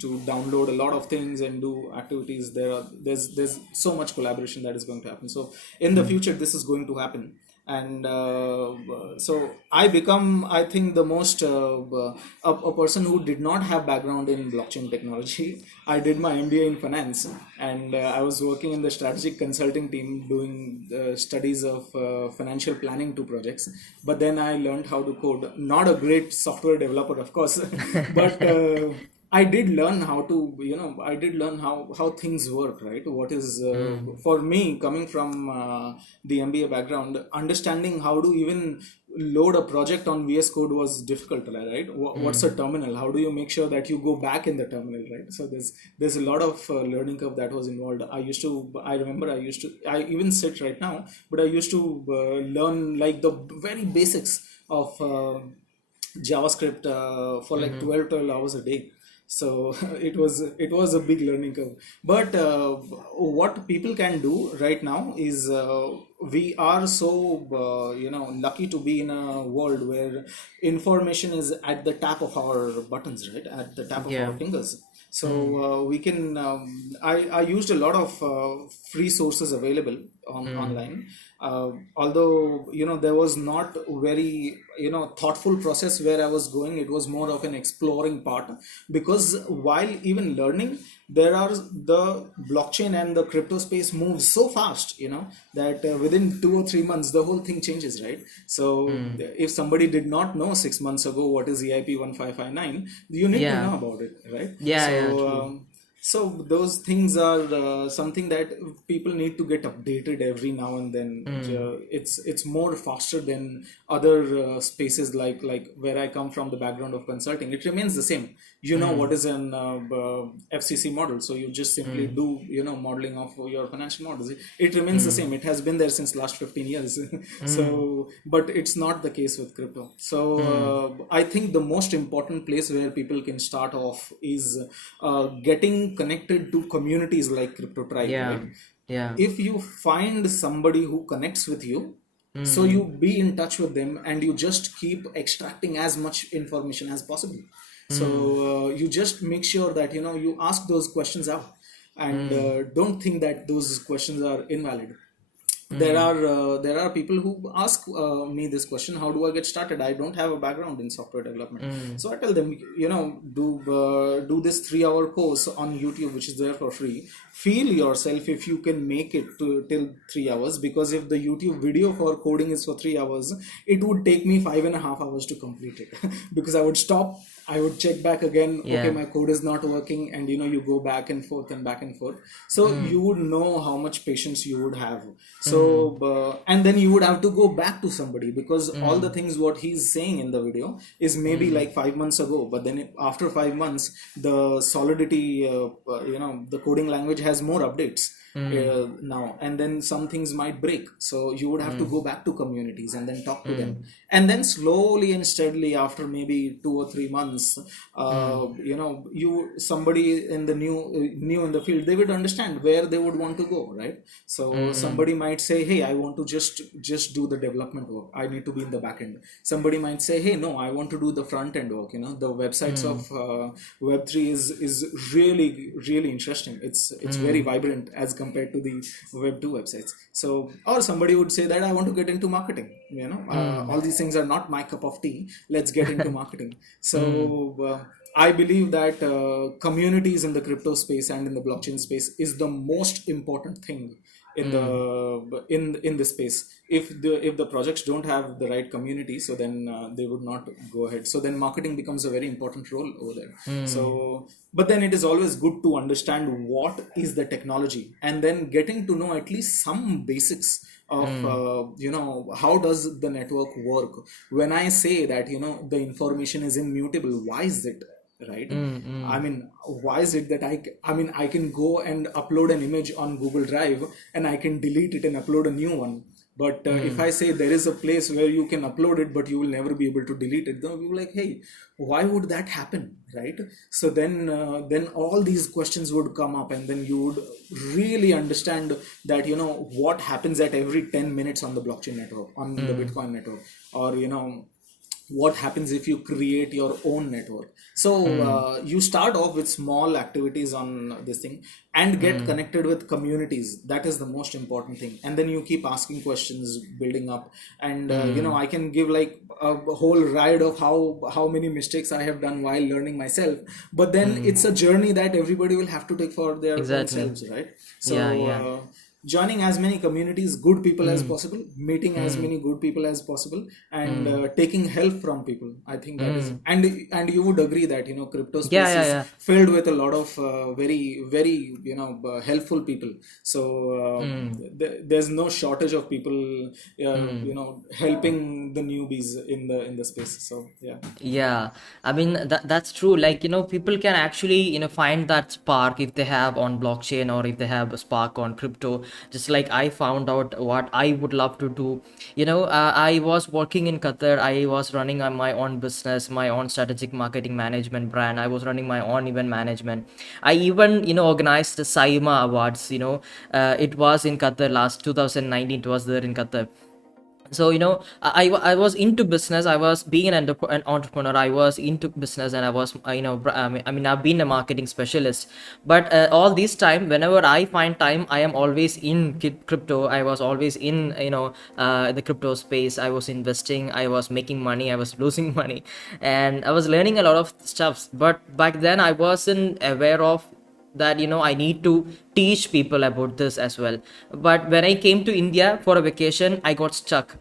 to download a lot of things and do activities. There's so much collaboration that is going to happen. So in the Hmm. future, this is going to happen. And so I become, I think, the most a person who did not have background in blockchain technology. I did my MBA in finance, and I was working in the strategic consulting team doing studies of financial planning to projects. But then I learned how to code. Not a great software developer, of course, but I did learn how to, I did learn how things work, right? What is Hmm. for me, coming from the MBA background, understanding how to even load a project on VS Code was difficult, right? What's a Hmm. terminal? How do you make sure that you go back in the terminal, right? So there's a lot of learning curve that was involved. I remember I even sit right now, but I used to learn like the very basics of JavaScript for like Hmm. 12 hours a day. So it was a big learning curve. But what people can do right now is we are so lucky to be in a world where information is at the tap of our buttons, right? At the tap of our Yeah. fingers. So Hmm. we can. I used a lot of free sources available Hmm. online, although there was not very thoughtful process where I was going. It was more of an exploring part, because while even learning, there are the blockchain and the crypto space moves so fast, that within 2 or 3 months the whole thing changes, right? So if somebody did not know 6 months ago what is EIP 1559, you need to Yeah. know about it, right? Yeah, So true. those things are something that people need to get updated every now and then. It's more faster than other spaces, like where I come from, the background of consulting. It remains the same. What is an FCC model, so you just simply do modeling of your financial models. It remains the same. It has been there since last 15 years. So but it's not the case with crypto. So I think the most important place where people can start off is getting connected to communities like Crypto Tribe, Yeah. right? Yeah. If you find somebody who connects with you, so you be in touch with them and you just keep extracting as much information as possible. So you just make sure that you ask those questions out, and don't think that those questions are invalid. There are people who ask me this question: how do I get started? I don't have a background in software development. So I tell them, do this 3-hour course on YouTube, which is there for free. Feel yourself if you can make it to till 3 hours, because if the YouTube video for coding is for 3 hours, it would take me 5.5 hours to complete it. Because I would stop, I would check back again. Okay, Yeah. my code is not working, and you go back and forth and back and forth. So you would know how much patience you would have. So and then you would have to go back to somebody, because all the things what he's saying in the video is maybe like 5 months ago. But then after 5 months, the solidity, the coding language has more updates now, and then some things might break. So you would have to go back to communities and then talk to them, and then slowly and steadily, after maybe 2 or 3 months, you somebody in the new in the field, they would understand where they would want to go, right? So somebody might say, hey, I want to just do the development work, I need to be in the back end. Somebody might say, hey, no, I want to do the front end work. The websites of web3 is really really interesting. It's very vibrant as compared to the web2 websites. So, or somebody would say that I want to get into marketing. All these things are not my cup of tea, let's get into marketing. So I believe that communities in the crypto space and in the blockchain space is the most important thing in the space. If the projects don't have the right community, so then they would not go ahead. So then marketing becomes a very important role over there. So but then it is always good to understand what is the technology, and then getting to know at least some basics of how does the network work. When I say that the information is immutable, why is it, right? I mean, why is it that I can go and upload an image on Google Drive, and I can delete it and upload a new one? But if I say there is a place where you can upload it but you will never be able to delete it, then we'll be like, hey, why would that happen, right? So then all these questions would come up, and then you would really understand that what happens at every 10 minutes on the blockchain network, on the Bitcoin network, or what happens if you create your own network. So you start off with small activities on this thing, and get connected with communities. That is the most important thing. And then you keep asking questions, building up. And I can give like a whole ride of how many mistakes I have done while learning myself. But then it's a journey that everybody will have to take for their own Exactly. selves, right? Yeah. So Yeah. joining as many communities, good people as possible, meeting as many good people as possible, and taking help from people. I think that is, and you would agree that crypto Yeah. space Yeah. is Yeah. filled with a lot of very very helpful people. So there's no shortage of people helping the newbies in the space. So yeah. Yeah, I mean that's true. Like, people can actually, find that spark if they have on blockchain, or if they have a spark on crypto. Just like I found out what I would love to do. I was working in Qatar. I was running on my own business, my own strategic marketing management brand. I was running my own event management. I even, organized the Saima Awards. It was in Qatar last 2019. It was there in Qatar. So I was into business. I was being an entrepreneur. I was into business, and I was I've been a marketing specialist. But all this time, whenever I find time, I am always in crypto. I was always in the crypto space. I was investing, I was making money, I was losing money, and I was learning a lot of stuff. But back then I wasn't aware of that I need to teach people about this as well. But when I came to India for a vacation, I got stuck.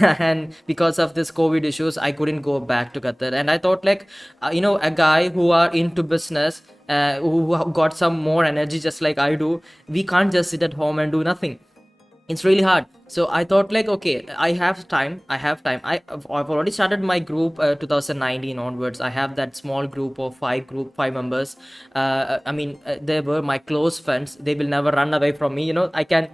And because of this COVID issues, I couldn't go back to Qatar. And I thought, like, a guy who are into business, who got some more energy just like I do, we can't just sit at home and do nothing. It's really hard. So I thought, like, okay, I've already started my group 2019 onwards. I have that small group of five members. They were my close friends. They will never run away from me. I can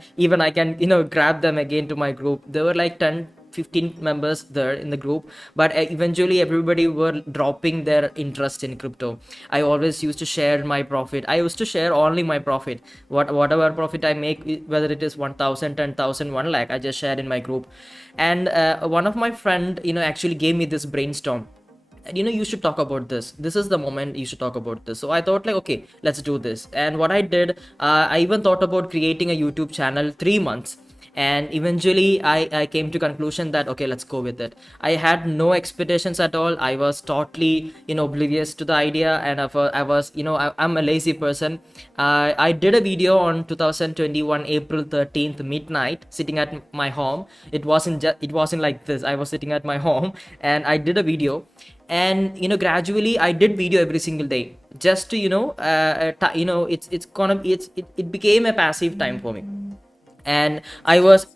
grab them again to my group. There were like 10 15 members there in the group, but eventually everybody were dropping their interest in crypto. I always used to share my profit. I used to share only my profit. Whatever profit I make, whether it is 1000, 10,000, 1 lakh, I just share in my group. And one of my friend actually gave me this brainstorm. And you should talk about this is the moment you should talk about this. So I thought, like, okay, let's do this. And what I did, I even thought about creating a YouTube channel 3 months. And eventually I came to conclusion that, okay, let's go with it. I had no expectations at all. I was totally oblivious to the idea. And I was I'm a lazy person. I did a video on 2021 April 13th midnight, sitting at my home. It wasn't like this. I was sitting at my home and I did a video. And gradually I did video every single day, just to it became a passive time for me. And I was,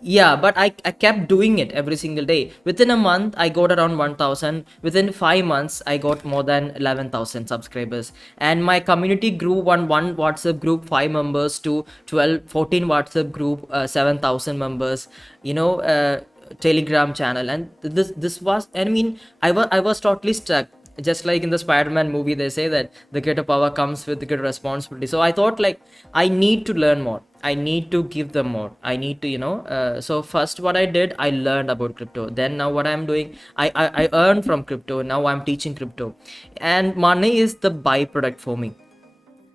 yeah, but I kept doing it every single day. Within a month I got around 1000. Within 5 months I got more than 11,000 subscribers. And my community grew one WhatsApp group 5 members to 12 14 WhatsApp group, 7,000 members, Telegram channel. And this was, I was totally stuck. Just like in the Spider-Man movie, they say that the greater power comes with the greater responsibility. So I thought, like, I need to learn more. I need to give them more. I need to so first what I did, I learned about crypto. Then now what I'm doing, I earn from crypto. Now I'm teaching crypto. And money is the byproduct for me.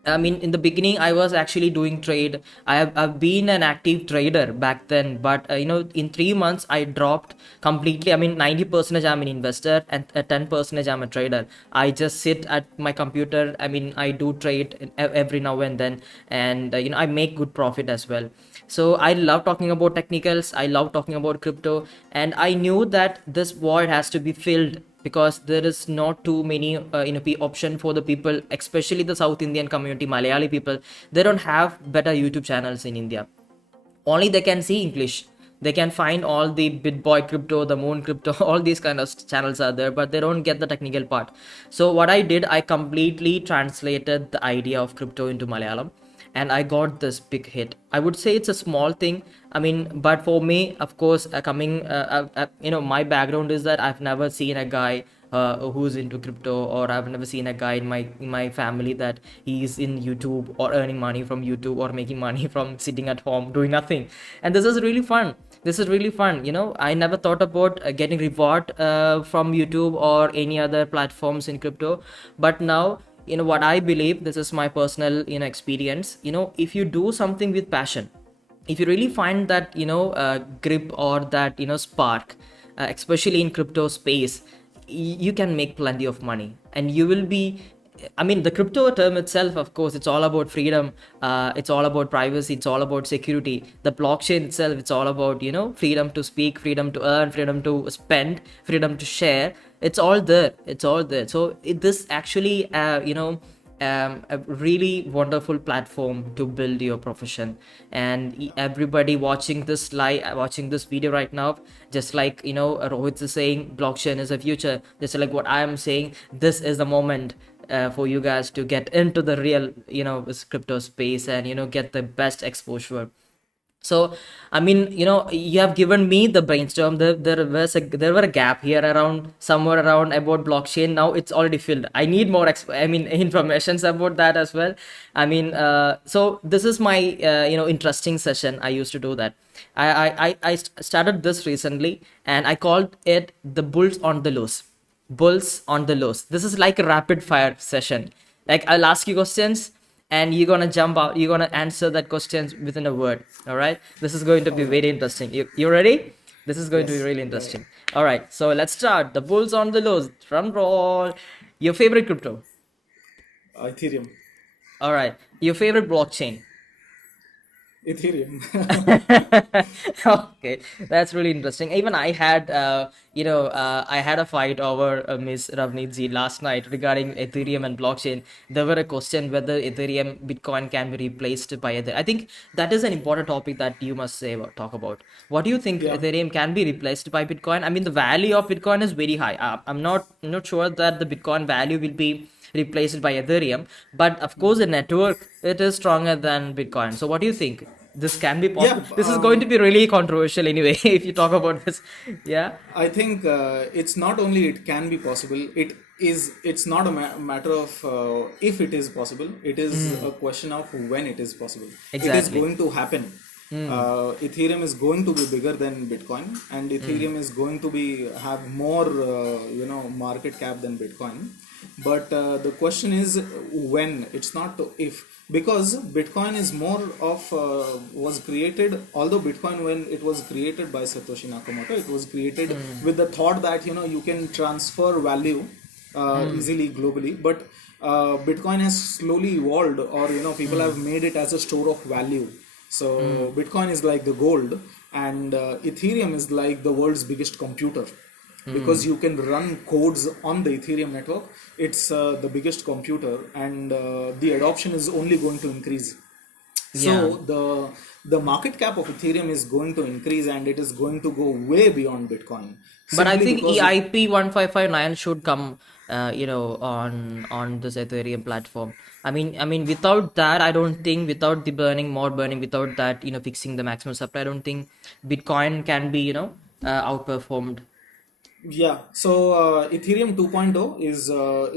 In the beginning, I was actually doing trade. I've been an active trader back then, but in 3 months, I dropped completely. 90% I'm an investor, and 10% I'm a trader. I just sit at my computer. I do trade every now and then, and I make good profit as well. So I love talking about technicals. I love talking about crypto, and I knew that this void has to be filled, because there is not too many option for the people, especially the South Indian community, Malayali people. They don't have better YouTube channels in India. Only they can see English. They can find all the BitBoy crypto, the Moon crypto, all these kind of channels are there, but they don't get the technical part. So what I did, I completely translated the idea of crypto into Malayalam, and I got this big hit. I would say it's a small thing. But for me, of course, my background is that I've never seen a guy who's into crypto, or I've never seen a guy in my family that he's in YouTube or earning money from YouTube or making money from sitting at home doing nothing. And this is really fun. This is really fun. I never thought about getting reward from YouTube or any other platforms in crypto. But now, what I believe, this is my personal experience. If you do something with passion, if you really find that grip, or that spark, especially in crypto space, you can make plenty of money. And you will be, the crypto term itself, of course, it's all about freedom. It's all about privacy. It's all about security. The blockchain itself, it's all about freedom to speak, freedom to earn, freedom to spend, freedom to share. It's all there. It's all there. So this actually a really wonderful platform to build your profession. And everybody watching this video right now, just like Rohith is saying, blockchain is the future. Just like what I am saying, this is the moment for you guys to get into the real crypto space, and get the best exposure. So, I mean, you have given me the brainstorm. There were a gap here around somewhere around about blockchain. Now it's already filled. I need more. I mean, informations about that as well. I mean, so this is my interesting session. I used to do that. I started this recently, and I called it the bulls on the loose. Bulls on the loose. This is like a rapid fire session. Like I'll ask you questions and you're gonna jump out, you're gonna answer that question within a word. All right, this is going to be All right. very interesting. You ready? This is going to be Yes. really Go ahead. interesting. All right, so let's start. The bulls on the lows, drum roll. Your favorite crypto? Ethereum. All right, your favorite blockchain? Ethereum. Okay, that's really interesting. Even I had I had a fight over Miss Ravneet last night regarding Ethereum and blockchain. There were a question whether Ethereum Bitcoin can be replaced by Ether. I think that is an important topic that you must say about, talk about. What do you think? Yeah. Ethereum can be replaced by Bitcoin? I mean, the value of Bitcoin is very high. I'm not sure that the Bitcoin value will be replaced by Ethereum, but of course the network, it is stronger than Bitcoin. So what do you think? This can be Yeah. possible? This is going to be really controversial anyway if you talk about this. Yeah. I think it's not only it can be possible. It is. It's not a matter of if it is possible. It is a question of when it is possible. It is Exactly. going to happen. Ethereum is going to be bigger than Bitcoin, and Ethereum is going to be have more market cap than Bitcoin. But the question is when. It's not if, because Bitcoin is more of was created. Although Bitcoin, when it was created by Satoshi Nakamoto, it was created with the thought that you can transfer value easily globally. But Bitcoin has slowly evolved, or people have made it as a store of value. So Bitcoin is like the gold, and Ethereum is like the world's biggest computer, because you can run codes on the Ethereum network. It's the biggest computer, and the adoption is only going to increase. Yeah. So the market cap of Ethereum is going to increase, and it is going to go way beyond Bitcoin, But I simply think because EIP 1559 should come, on this Ethereum platform. I mean, without that, I don't think, without the burning, more burning, without that, fixing the maximum supply, I don't think Bitcoin can be, outperformed. yeah. So Ethereum 2.0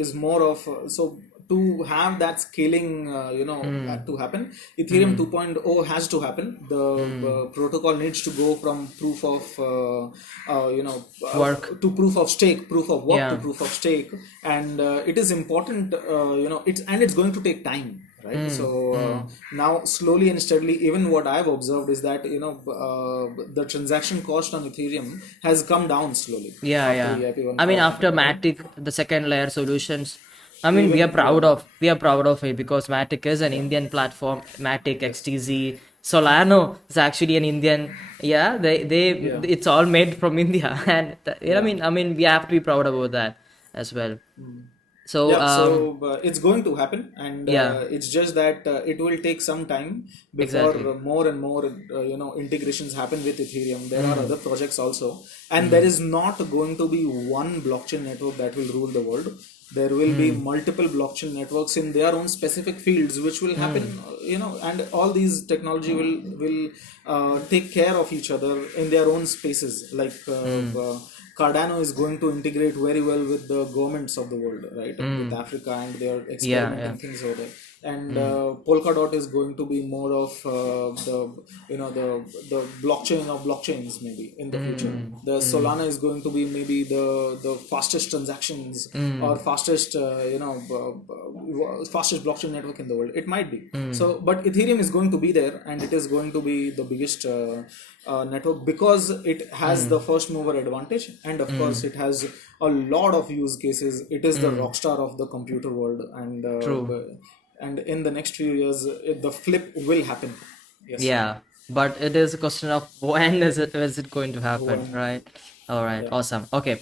is more of so to have that scaling, to happen. Ethereum 2.0 has to happen. The protocol needs to go from proof of Work. to proof of stake, proof of work to Yeah. proof of stake, and it is important. It's going to take time, right? So now slowly and steadily, even what I've observed is that the transaction cost on Ethereum has come down slowly Yeah, after yeah. EIP I mean, after 1559. Matic, the second layer solutions, I mean, we are Even proud yeah. of it because Matic is an Yeah. Indian platform. Matic, Yes. XTZ, Solano is actually an Indian. Yeah, Yeah. it's all made from India, and Yeah. I mean, we have to be proud about that as well. So, Yeah, so it's going to happen, and yeah, it's just that it will take some time before exactly. more and more integrations happen with Ethereum. There are other projects also, and there is not going to be one blockchain network that will rule the world. There will be multiple blockchain networks in their own specific fields, which will happen, and all these technology will take care of each other in their own spaces. Like Cardano is going to integrate very well with the governments of the world, right? With Africa, and they are Yeah, yeah. experimenting things over there. And Polkadot is going to be more of the blockchain of blockchains maybe in the future. The Solana is going to be maybe the fastest transactions, or fastest fastest blockchain network in the world. It might be so, but Ethereum is going to be there, and it is going to be the biggest network, because it has the first mover advantage, and of course it has a lot of use cases. It is the rock star of the computer world, True. and in the next few years the flip will happen. Yes. Yeah, but it is a question of when is it going to happen, When, right? All right, yeah. awesome. Okay.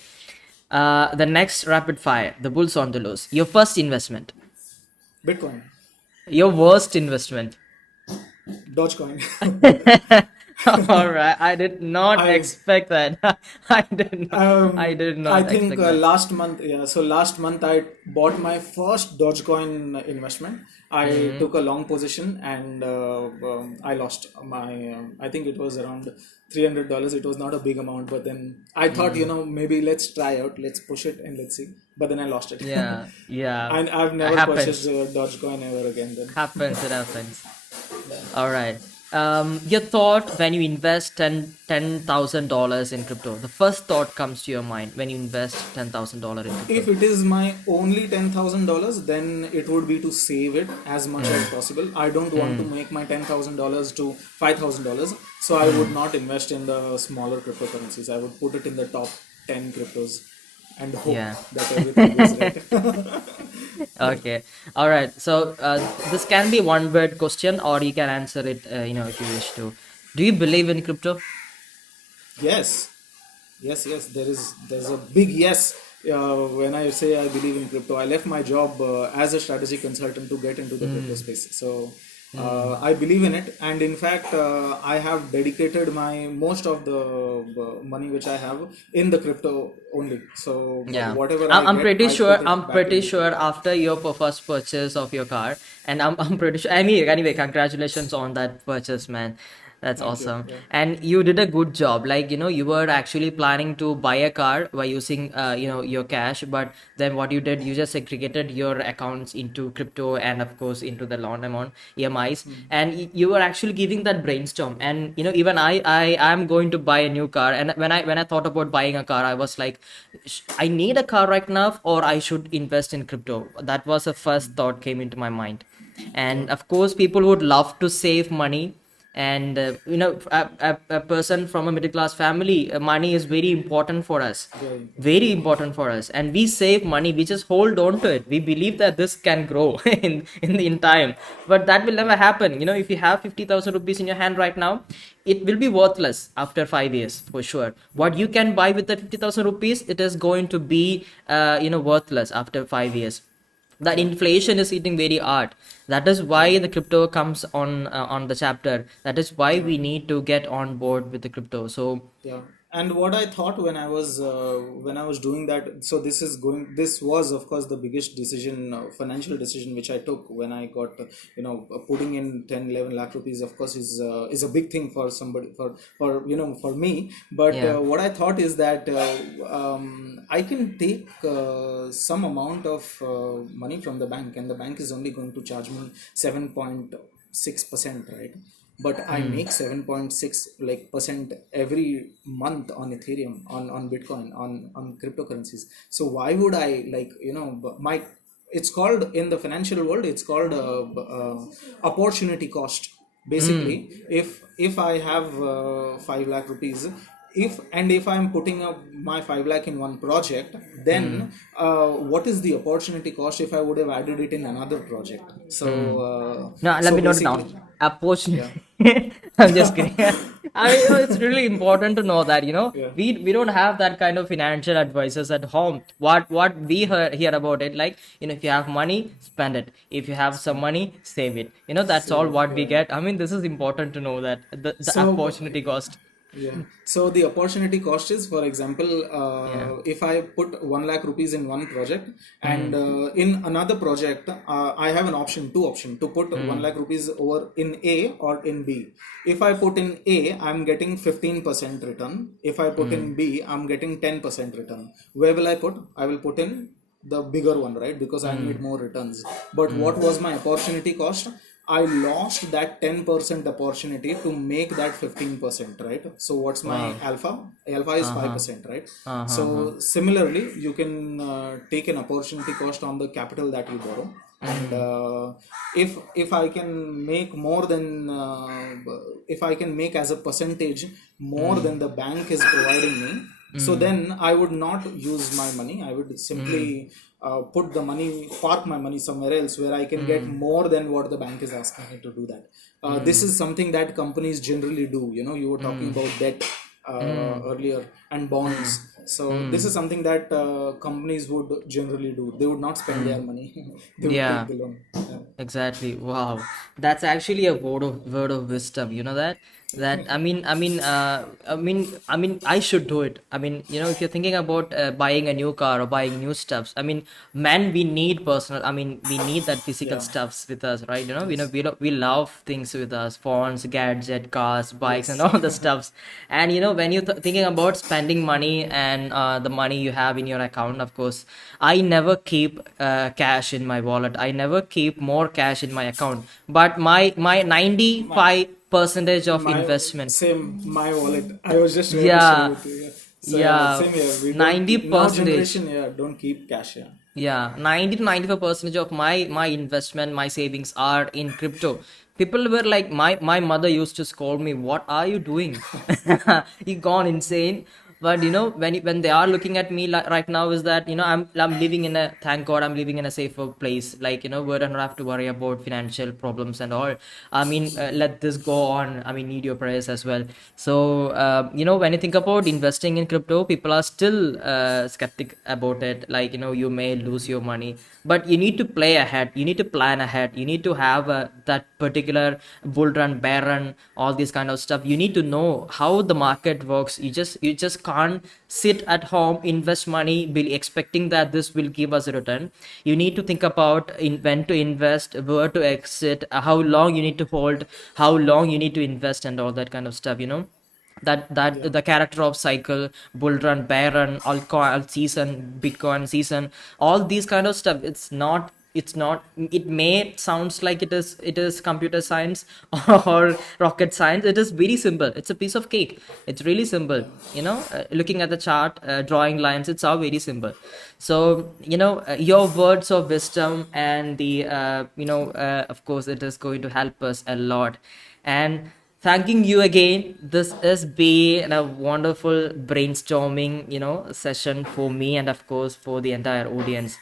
The next rapid fire, the bulls on the lows. Your first investment, Bitcoin. your worst investment. Dogecoin. All right, I did not I expect that. I did I not think expect that. last month, yeah. So last month I bought my first Dogecoin investment, I took a long position, and I lost my. I think it was around $300. It was not a big amount, but then I thought, maybe let's try out, let's push it, and let's see. But then I lost it, Yeah, yeah. and I've never purchased Happens. Dogecoin ever again. Then. Happens, it happens. All right. Your thought when you invest $10,000 in crypto. The first thought comes to your mind when you invest $10,000 in crypto. If it is my only $10,000, then it would be to save it as much as possible. I don't want to make my $10,000 to $5,000, so I would not invest in the smaller cryptocurrencies. I would put it in the top 10 cryptos and hope Yeah. that everything goes right. Okay. All right. So this can be one word question, or you can answer it, if you wish to. Do you believe in crypto? Yes, yes. There's a big yes. When I say I believe in crypto, I left my job as a strategy consultant to get into the crypto space. So I believe in it, and in fact, I have dedicated my most of the money which I have in the crypto only. So Yeah, whatever I'm, I I'm get, pretty I sure. put I'm it back pretty in. sure after your first purchase of your car, and I'm pretty sure. Anyway, congratulations on that purchase, man. That's Thank you. awesome. Yeah. And you did a good job. Like, you were actually planning to buy a car by using, your cash. But then what you did, you just segregated your accounts into crypto and, of course, into the loan amount, EMIs. And you were actually giving that brainstorm. And, even I am going to buy a new car. And when I thought about buying a car, I was like, I need a car right now, or I should invest in crypto. That was the first thought came into my mind. And of course, people would love to save money. And a person from a middle class family, money is very important for us, Very important. very important for us, and we save money, we just hold on to it, we believe that this can grow in time, but that will never happen. If you have 50,000 rupees in your hand right now, it will be worthless after 5 years for sure. What you can buy with the 50,000 rupees, it is going to be worthless after 5 years. That Yeah. inflation is eating very hard. That is why the crypto comes on the chapter. That is why Yeah. we need to get on board with the crypto. So Yeah, and what I thought when I was doing that, so this was of course the biggest decision, financial decision which I took when I got, putting in 10-11 lakh rupees. Of course, is a big thing for somebody, for me. But yeah. what I thought is that I can take some amount of money from the bank, and the bank is only going to charge me 7.6%, right? But I make 7.6 like percent every month on Ethereum, on Bitcoin, on cryptocurrencies. So why would I, like, my, it's called in the financial world, it's called opportunity cost. Basically, if I have 5 lakh rupees, if I'm putting up my 5 lakh in one project, then what is the opportunity cost if I would have added it in another project? So No, let so me note it basically, down. Apportionment. yeah. I'm just kidding. I mean, it's really important to know that Yeah. we don't have that kind of financial advisors at home. What we hear about it, like, if you have money, spend it. If you have some money, save it. That's all Save it. what we Yeah. get. I mean, this is important to know that the So opportunity cost. yeah. So the opportunity cost is, for example, Yeah. if I put 1 lakh rupees in one project, and in another project, I have two option to put 1 lakh rupees over in A or in B. If I put in A, I'm getting 15% return. If I put in B, I'm getting 10% return. Where will I put? I will put in the bigger one, right? Because I need more returns. But what was my opportunity cost? I lost that 10% opportunity to make that 15%, right? So what's my Wow. alpha? Alpha is Uh-huh. 5%, right? Uh-huh. So similarly, you can take an opportunity cost on the capital that you borrow. And if I can make more than if I can make as a percentage more than the bank is providing me, so then I would not use my money. I would simply put the money, park my money somewhere else where I can get more than what the bank is asking me to do that. This is something that companies generally do. You were talking about debt earlier, and bonds. So this is something that companies would generally do. They would not spend their money. They would take Yeah. the loan. Yeah. Exactly. Wow. That's actually a word of wisdom. You know that? That I should do it. I mean, if you're thinking about buying a new car or buying new stuffs, I mean, man, we need personal. I mean, we need that physical Yeah. stuffs with us, right? Yes. We love things with us, phones, gadget, cars, bikes, and Yes. all the stuffs. And when you're thinking about spending money and the money you have in your account, of course, I never keep cash in my wallet. I never keep more cash in my account. But my My 95 percentage of my investment. same my wallet. I was just going to share Yeah, with you. Yeah. So yeah, yeah, same here. We don't 90 keep in our percentage. generation. Yeah, don't keep cash. Yeah. Yeah, 90 to 95 percentage of my investment, my savings are in crypto. People were like, my mother used to scold me, "What are you doing? You gone insane." But when they are looking at me like right now, is that I'm living in a, thank God, I'm living in a safer place. Like, we don't have to worry about financial problems and all. I mean, let this go on. I mean, need your prayers as well. So when you think about investing in crypto, people are still skeptic about it. Like, you may lose your money, but you need to play ahead. You need to plan ahead. You need to have that particular bull run, bear run, all this kind of stuff. You need to know how the market works. You just can't sit at home, invest money, be expecting that this will give us a return. You need to think about when to invest, where to exit, how long you need to hold, how long you need to invest, and all that kind of stuff. That Yeah. the character of cycle, bull run, bear run, alcohol season, bitcoin season, all these kind of stuff. It's not it may sounds like it is computer science or rocket science. It is very simple. It's a piece of cake. It's really simple. Looking at the chart, drawing lines, it's all very simple. So your words of wisdom and the of course, it is going to help us a lot. And thanking you again. This has been a wonderful brainstorming, session for me, and of course for the entire audience.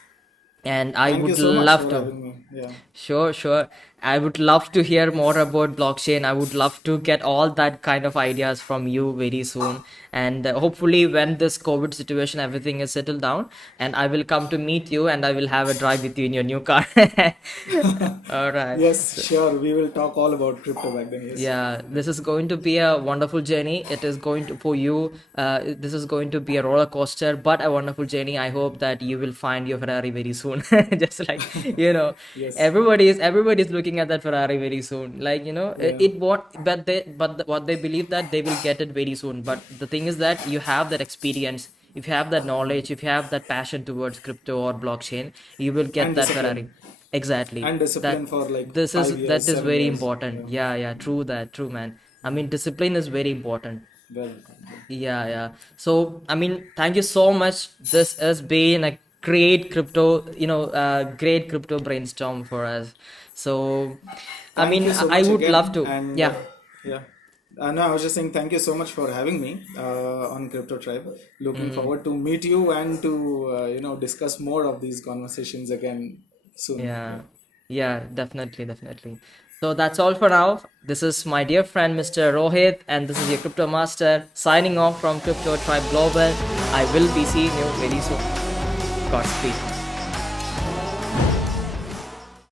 And I Thank you would so much love for to. having me. Yeah. Sure, sure. I would love to hear more about blockchain. I would love to get all that kind of ideas from you very soon. And hopefully, when this COVID situation, everything is settled down, and I will come to meet you and I will have a drive with you in your new car. All right. Yes, sure. We will talk all about crypto back then. Yes. Yeah, this is going to be a wonderful journey. It is going to, for you, this is going to be a roller coaster, but a wonderful journey. I hope that you will find your Ferrari very soon. Just like, Yes. everybody's looking at that Ferrari very soon. Like, Yeah. what they believe that they will get it very soon. But the thing is that you have that experience, if you have that knowledge, if you have that passion towards crypto or blockchain, you will get And that Ferrari. discipline. Exactly. And That discipline for like this is 5 years, that is 7 very years. important. Yeah. Yeah, yeah, true that, true man. I mean, discipline is very important. Well, Yeah, yeah. So, I mean, thank you so much. This has been a great great crypto brainstorm for us. So, I thank mean, you so I much would love again. to. And Yeah, yeah. No, I was just saying thank you so much for having me on Crypto Tribe. Looking forward to meet you and to discuss more of these conversations again soon. yeah, Yeah. yeah, definitely, definitely. So that's all for now. This is my dear friend, Mr. Rohit, and this is your Crypto Master signing off from Crypto Tribe Global. I will be seeing you very soon. Godspeed.